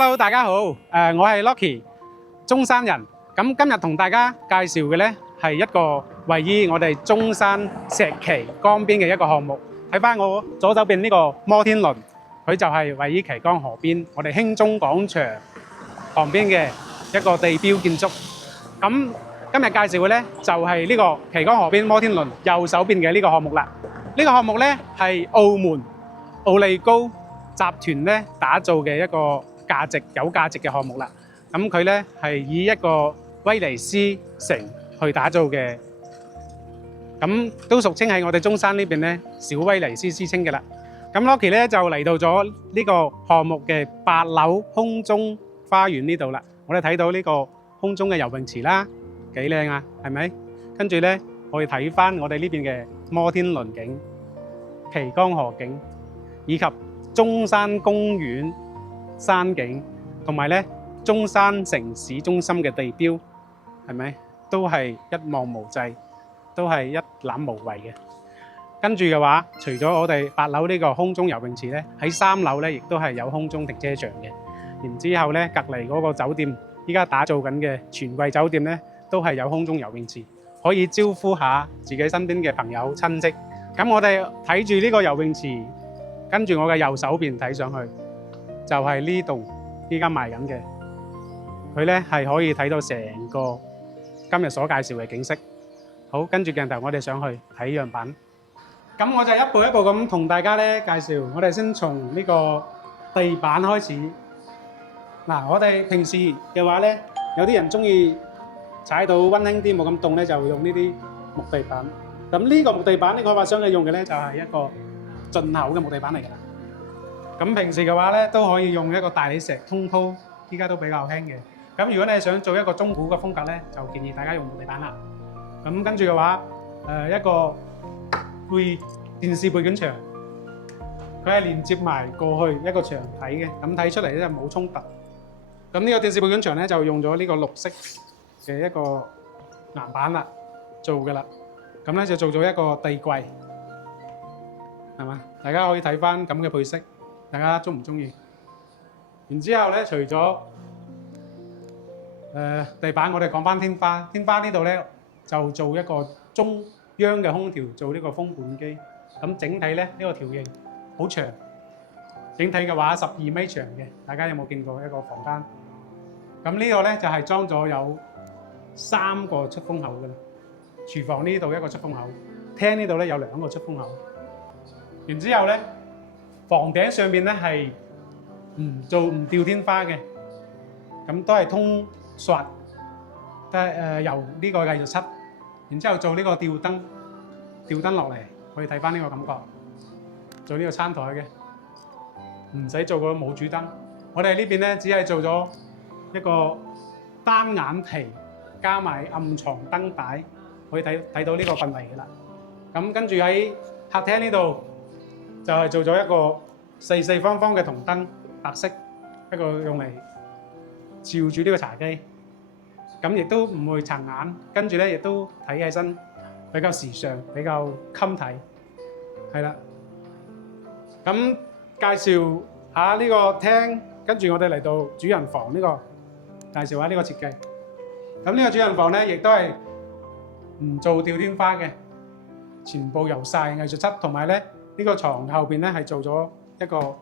Hello， 大家好，我係 Locky， 中山人。咁今日同大家介紹嘅呢係一個位於我哋中山石岐江邊嘅一個項目。睇翻我左手邊呢個摩天輪，佢就係位於岐江河邊，我哋興中廣場旁邊嘅一個地標建築。咁今日介紹嘅呢就係呢個岐江河邊摩天輪右手邊嘅呢個項目啦。呢個項目呢係澳門奧利高集團呢打造嘅一個有價值嘅項目啦。咁佢呢係以一個威尼斯城去打造嘅，咁都俗稱喺我哋中山呢邊呢小威尼斯之稱嘅啦。咁 Locky 呢就嚟到咗呢個項目嘅8樓空中花園呢度啦。我哋睇到呢個空中嘅游泳池啦，幾靚啊，係咪？跟住呢，我哋睇翻我哋呢邊嘅摩天輪景、岐江河景，以及中山公園山景，同埋咧中山城市中心嘅地標，係咪都係一望無際，都係一覽無遺嘅。跟住嘅話，除咗我哋8樓呢個空中游泳池咧，喺3樓咧亦都係有空中停車場嘅。然之後咧，隔離嗰個酒店，依家打造緊嘅全季酒店咧，都係有空中游泳池，可以招呼下自己身邊嘅朋友親戚。咁我哋睇住呢個游泳池，跟住我嘅右手邊睇上去，就係呢棟依家賣緊嘅，佢呢係可以睇到成個今日所介紹嘅景色。好，跟住鏡頭我哋上去睇樣板。咁我就一步一步咁同大家呢介紹。我哋先從呢個地板開始。嗱，我哋平時嘅話呢，有啲人中意踩到溫馨啲，冇咁凍呢，就會用呢啲木地板。咁呢個木地板呢，開發商嘅用嘅呢，就係一個進口嘅木地板嚟㗎啦。咁平時嘅話咧，都可以用一個大理石通鋪，依家都比較興嘅。咁如果你係想做一個中古嘅風格咧，就建議大家用木地板啦。咁跟住嘅話，一個電視背景牆，佢係連接埋過去一個牆體嘅，咁睇出嚟咧就冇衝突。咁呢個電視背景牆咧就用咗呢個綠色嘅一個岩板啦做嘅啦。咁咧就做咗一個地櫃，係嘛？大家可以睇翻咁嘅配色。大家中唔中意？然之後咧，除咗地板，我哋講翻天花。天花呢度咧就做一個中央嘅空調，做呢個風管機。咁整體咧呢個條形好長，整體嘅話12米長嘅。大家有冇見過一個房間？咁呢個咧就係裝咗有3個出風口嘅啦。廚房呢度一個出風口，廳呢度咧有2個出風口。然之後咧，房頂上面咧係唔吊天花嘅，咁都係通刷，都係由呢個藝術漆，然之後做呢個吊燈落嚟，可以睇翻呢個感覺。做呢個餐台嘅，唔使做個冇主燈。我哋呢邊咧只係做咗一個單眼皮加埋暗藏燈帶，可以睇到呢個氛圍嘅啦。咁跟住喺客廳呢度，就係做咗一個四四方方嘅銅燈，白色一個用嚟照住呢個茶几，咁亦都唔會殘眼，跟住咧亦都睇起身比較時尚，比較襟睇，係啦。咁介紹下呢個廳，跟住我哋嚟到主人房呢個，介紹下呢個設計。咁呢個主人房咧，亦都係唔做吊天花嘅，全部油晒藝術漆，同埋咧。呢個床後邊咧係做咗一個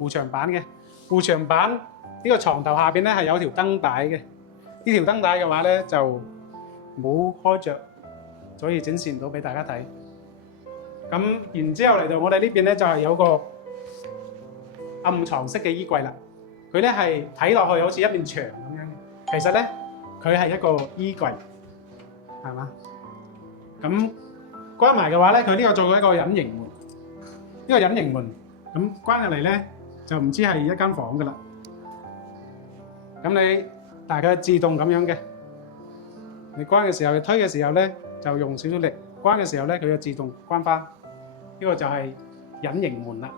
護牆板嘅，護牆板呢個床頭下邊咧係有條燈帶嘅，呢條燈帶嘅話咧就冇開着，所以展示唔到俾大家睇。咁然之後嚟到我哋呢邊咧就係有個暗藏式嘅衣櫃啦，佢咧係睇落去好似一面牆咁樣嘅，其實咧佢係一個衣櫃，係嘛？咁關埋嘅話咧，佢呢個做咗一個隱形門，呢個隱形門咁關入嚟咧，就唔知係一間房噶啦。咁你大概自動咁樣嘅，你關嘅時候，你推嘅時候咧，就用少少力；關嘅時候咧，佢就自動關翻。呢個就係隱形門啦。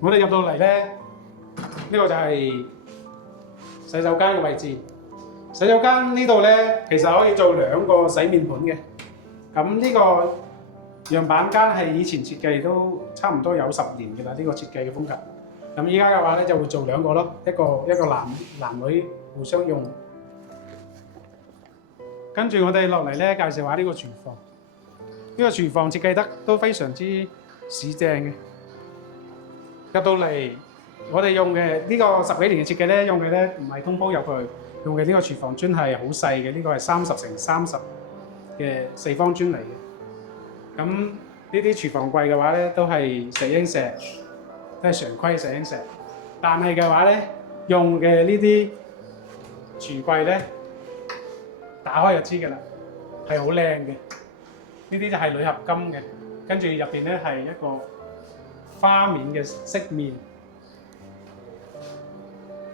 我哋入到嚟咧，呢個就係洗手間嘅位置。洗手間呢度咧，其實可以做2個洗面盤嘅。咁呢個樣板間係以前設計都差唔多有10年嘅啦，呢個設計嘅風格。咁依家嘅話咧就會做兩個咯，一個男女互相用。跟住我哋落嚟咧介紹下呢個廚房。呢個廚房設計得都非常之市正嘅。入到嚟，我哋用嘅呢個10幾年嘅設計咧，用嘅咧唔係通鋪入去，用嘅呢個廚房磚係好細嘅，呢個係30×30嘅四方磚嚟嘅。咁呢啲廚房櫃嘅話咧，都係石英石，都係常規石英石。但係嘅話咧，用嘅呢啲廚櫃咧，打開就知㗎啦，係好靚嘅。呢啲就係鋁合金嘅，跟住入邊咧係一個花面嘅飾面。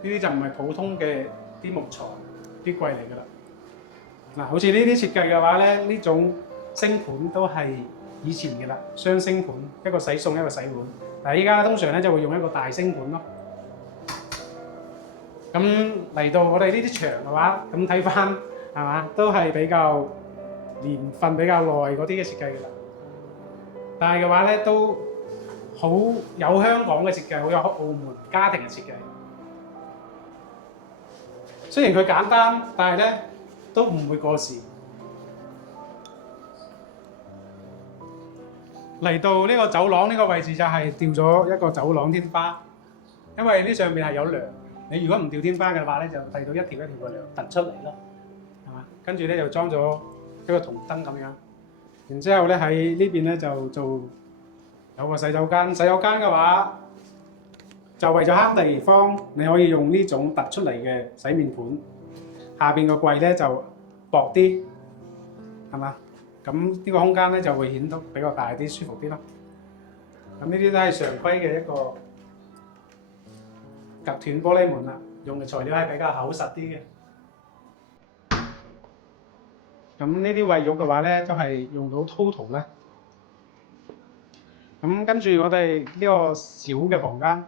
呢啲就唔係普通嘅啲木材啲櫃嚟㗎啦。嗱，好似呢啲設計嘅話咧，呢種星盤都係以前嘅啦，雙星盤，一個洗餸一個洗碗。但係依家通常咧就會用一個大星盤咯。咁嚟到我哋呢啲牆嘅話，咁睇翻係嘛，都係比較年份比較耐嗰啲嘅設計㗎啦。但係嘅話咧都好有香港嘅設計，好有澳門家庭嘅設計。雖然佢簡單，但係咧都唔會過時。嚟到呢個走廊呢個位置就係吊咗一個走廊天花，因為呢上面係有梁。你如果唔吊天花嘅話咧，就睇到一條一條嘅梁突出嚟咯，係嘛？跟住咧就裝咗一個銅燈咁樣。然之後咧喺呢邊咧就做有個洗手間。洗手間嘅話就為咗慳地方，你可以用呢種突出嚟嘅洗面盤。下邊個櫃咧就薄啲，係嘛？咁呢個空間咧就會顯得比較大啲、舒服啲咯。咁呢啲都係常規嘅一個隔斷玻璃門啦，用嘅材料係比較厚實啲嘅。咁呢啲衛浴嘅話咧，都係用到 Toto 咧。咁跟住我哋呢個小嘅房間，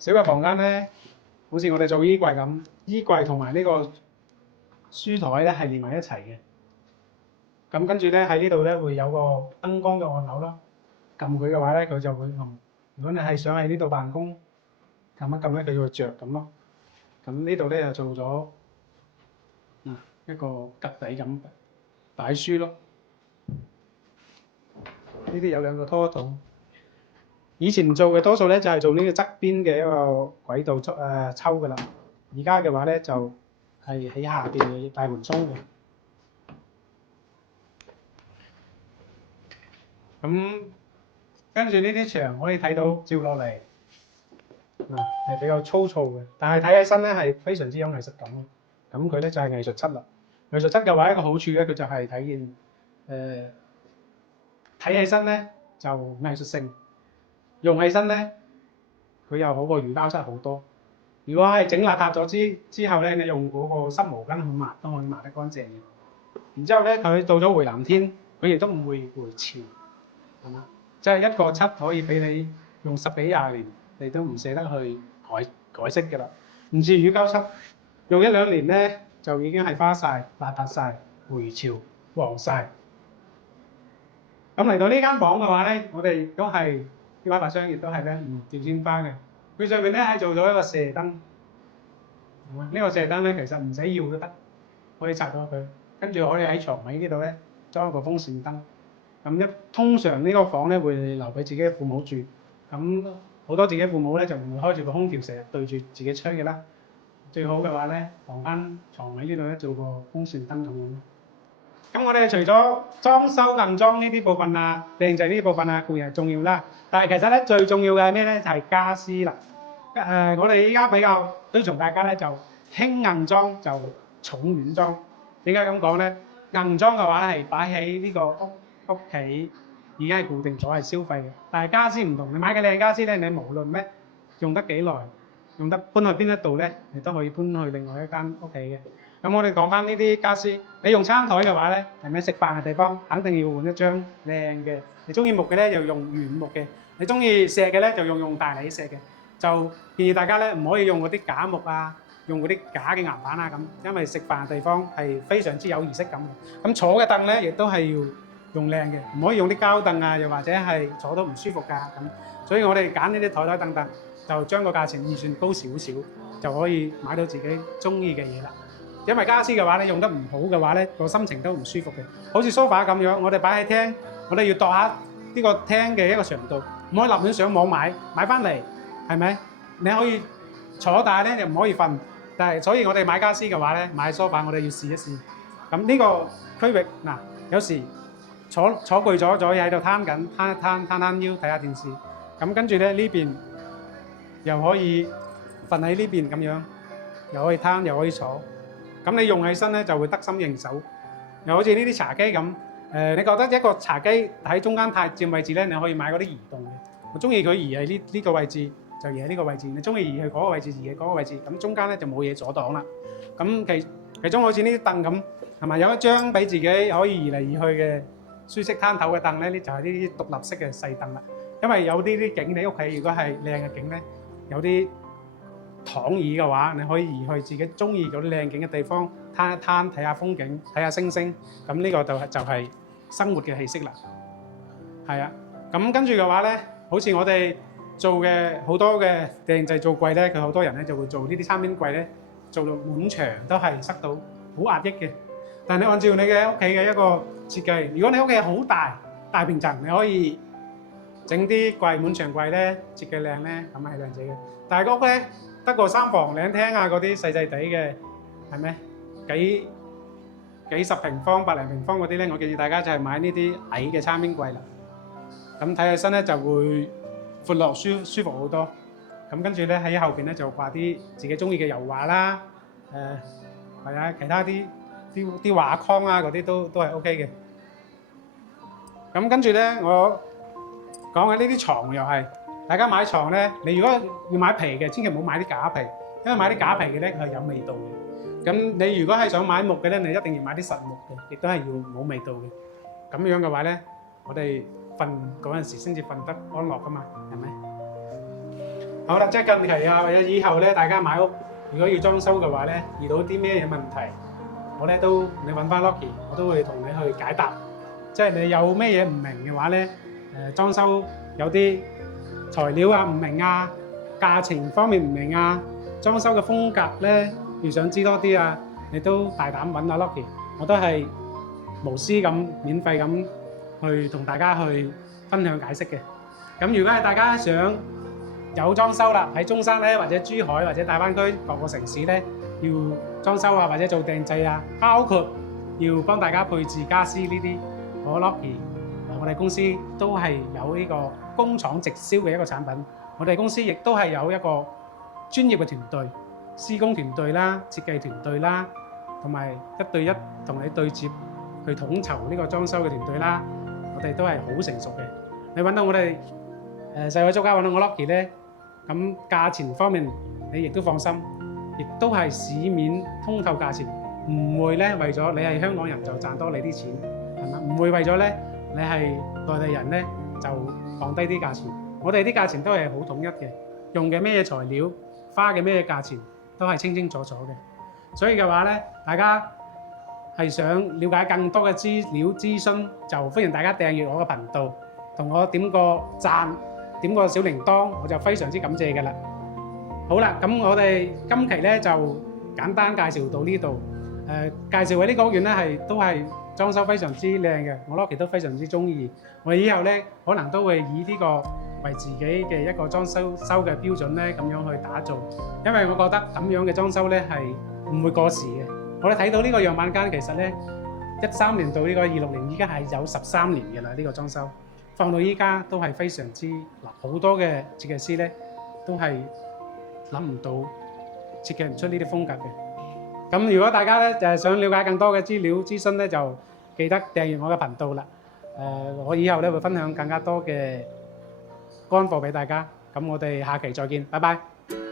小嘅房間咧，好似我哋做衣櫃咁，衣櫃同埋呢個書台咧係連埋一齊嘅。咁跟住咧喺呢度咧會有個燈光嘅按鈕啦，撳佢嘅話咧佢就會暗。如果你係想喺呢度辦公，撳一撳咧佢就會着咁咯。咁呢度咧就做咗一個格底咁擺書咯。呢啲有兩個拖筒。以前做嘅多數咧就係做呢個側邊嘅一個軌道抽㗎啦。而家嘅話咧就係喺下邊嘅大門鬆嘅。咁跟住呢啲牆可以睇到照落嚟，係比較粗糙嘅，但係睇起身咧係非常之有藝術感嘅。咁佢咧就係藝術漆啦。藝術漆嘅話一個好處咧，佢就係體現睇起身咧就藝術性，用起身咧佢又好過魚膠漆好多。如果係整邋遢咗之後咧，你用嗰個濕毛巾去抹都可以抹得乾淨嘅。然之後咧佢到咗回南天，佢亦都唔會回潮。係嘛？即係一個漆可以俾你用10幾20年，你都唔捨得去改色㗎啦。唔似乳膠漆，用1、2年咧就已經係花晒、邋遢晒、回潮、黃晒。咁嚟到呢間房嘅話咧，我哋都係呢間白箱亦都係咧唔吊天花嘅。佢上面咧係做咗一個射燈。呢個射燈咧其實唔使要都得，可以拆咗佢，跟住可以喺床尾呢度咧裝一個風扇燈。咁通常呢個房咧會留俾自己嘅父母住，咁好多自己父母咧就唔會開住個空調成日對住自己吹嘅啦。最好嘅話咧，房間床尾呢度咧做個風扇燈咁樣。咁我哋除咗裝修硬裝呢啲部分啊，靚仔呢啲部分啊固然係重要啦，但係其實咧最重要嘅係咩咧？就係家私啦。我哋依家比較推崇大家咧就輕硬裝就重軟裝。點解咁講咧？硬裝嘅話係擺喺呢個屋企已經係固定咗係消費嘅，但係家私唔同，你買嘅靚家私咧，你無論咩用得幾耐，用得搬去邊一度咧，你都可以搬去另外一間屋企嘅。咁我哋講翻呢啲家私，你用餐台嘅話咧，係咪食飯嘅地方肯定要換一張靚嘅。你中意木嘅咧，就用原木嘅；你中意石嘅咧，就用大理石嘅。就建議大家咧唔可以用嗰啲假木啊，用嗰啲假嘅岩板啊咁，因為食飯嘅地方係非常之有儀式感嘅。咁坐嘅凳咧，亦都係要用靚嘅，唔可以用啲膠凳啊，又或者係坐到唔舒服㗎咁。所以我哋揀呢啲台台凳凳就將個價錢預算高少少，就可以買到自己中意嘅嘢啦。因為家私嘅話咧，用得唔好嘅話咧，個心情都唔舒服嘅。好似 sofa 咁樣，我哋擺喺廳，我哋要度下呢個廳嘅一個長度，唔可以立亂上網買翻嚟，係咪？你可以坐，但係咧又唔可以瞓。但係，所以我哋買家私嘅話咧，買 sofa 我哋要試一試。咁呢個區域嗱，有時坐攰咗，就可以喺度攤腰睇下電視。咁跟住咧呢邊又可以瞓喺呢邊咁樣，又可以攤又可以坐。咁你用起身咧就會得心應手。又好似呢啲茶幾咁，你覺得一個茶几喺中間太佔位置咧，你可以買嗰啲移動嘅。我中意佢移喺呢個位置，就移喺呢個位置。你中意移去嗰個位置，移去嗰個位置。咁中間咧就冇嘢阻擋啦。咁其中好似呢啲凳咁，係咪有一張俾自己可以移嚟移去嘅舒適攤頭嘅凳咧？呢就係呢啲獨立式嘅細凳啦。因為有啲景，你屋企如果係靚嘅景咧，有啲躺椅嘅話，你可以移去自己中意嗰啲靚景嘅地方，攤一攤睇下風景，睇下星星。咁呢個就係生活嘅氣息啦。係啊，咁跟住嘅話咧，好似我哋做嘅好多嘅訂製造櫃咧，佢好多人咧就會做呢啲餐邊櫃咧，做到滿牆都係塞到，好壓抑嘅。但係你按照你嘅屋企嘅一個設計，如果你屋企好大平層，你可以整啲櫃滿牆櫃咧，設計靚咧，咁係靚仔嘅。但係個屋咧得個3房2廳啊，嗰啲細細地嘅，係咩？幾十平方、百零平方嗰啲咧，我建議大家就係買呢啲矮嘅餐邊櫃啦。咁睇起身咧就會闊落舒服好多。咁跟住咧喺後邊咧就掛啲自己中意嘅油畫啦，係啊，其他啲畫框啊嗰啲都係 OK 嘅。咁跟住咧我講緊呢啲床又係，大家買床咧，你如果要買皮嘅，千祈唔好買啲假皮，因為買啲假皮嘅咧佢係有味道嘅。咁你如果係想買木嘅咧，你一定要買啲實木嘅，亦都係要冇味道嘅。咁樣嘅話咧，我哋瞓嗰陣時先至瞓得安樂噶嘛，係咪？好啦，即係近期啊，或者以後咧，大家買屋如果要裝修嘅話咧，遇到啲咩嘢問題，我咧都你揾翻 Locky，我都會同你去解答。即係你有咩嘢唔明嘅話咧，裝修有啲材料啊唔明啊，價錢方面唔明啊，裝修嘅風格咧，要想知多啲啊，你都大膽揾阿 Locky，我都係無私咁免費咁去同大家去分享解釋嘅。咁如果係大家想有裝修啦，喺中山咧或者珠海或者大灣區各個城市咧要裝修啊或者做訂製啊，包括要幫大家配置家私呢啲，我 Locky 我哋公司都係有呢個工廠直銷嘅一個產品。我哋公司亦都係有一個專業嘅團隊，施工團隊啦、設計團隊啦，同埋一對一同你對接去統籌呢個裝修嘅團隊啦。我哋都係好成熟嘅。你揾到我哋細位租家揾到我 Locky 咧，咁價錢方面你亦都放心，亦都係市面通透價錢，唔會咧為咗你係香港人就賺多你啲錢，係咪？唔會為咗咧你係內地人咧就降低啲價錢。我哋啲價錢都係好統一嘅，用嘅咩材料、花嘅咩價錢都係清清楚楚嘅。所以嘅話咧，大家係想了解更多嘅資料諮詢，就歡迎大家訂閱我嘅頻道，同我點個讚，點個小鈴鐺，我就非常之感謝嘅啦。好啦，咁我哋今期咧就簡單介紹到呢度。介紹嘅呢個屋苑咧都係裝修非常之靚嘅，我 Locky 都非常之中意。我以後咧可能都會以呢個為自己嘅一個裝修嘅標準咧，咁樣去打造。因為我覺得咁樣嘅裝修咧係唔會過時嘅。我哋睇到呢個樣板間，其實咧13年到呢個26年，依家係有13年嘅啦。呢個裝修放到依家都係非常之好多嘅設計師咧都係諗唔到設計唔出呢啲風格嘅。咁如果大家咧就係想了解更多嘅資料諮詢咧，就記得訂閱我嘅頻道啦。我以後咧會分享更加多嘅乾貨俾大家。咁我哋下期再見，拜拜。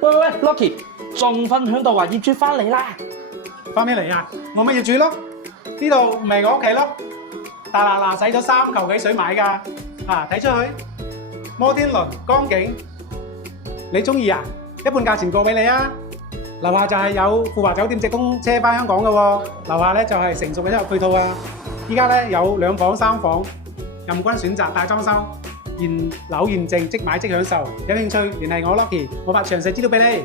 喂，Locky，仲分享到話業主翻嚟啦？翻咩嚟啊？我咪業主咯，呢度唔係我屋企咯。大嗱使咗3嚿幾水買㗎。睇出去摩天輪、江景，你中意啊？一半價錢過俾你啊！樓下就係有富華酒店直通車翻香港嘅喎，樓下咧就係成熟嘅一個配套啊！依家咧有2房3房，任君選擇，大裝修，現樓現證，即買即享受。有興趣聯繫我 Lucky，我發詳細資料俾你。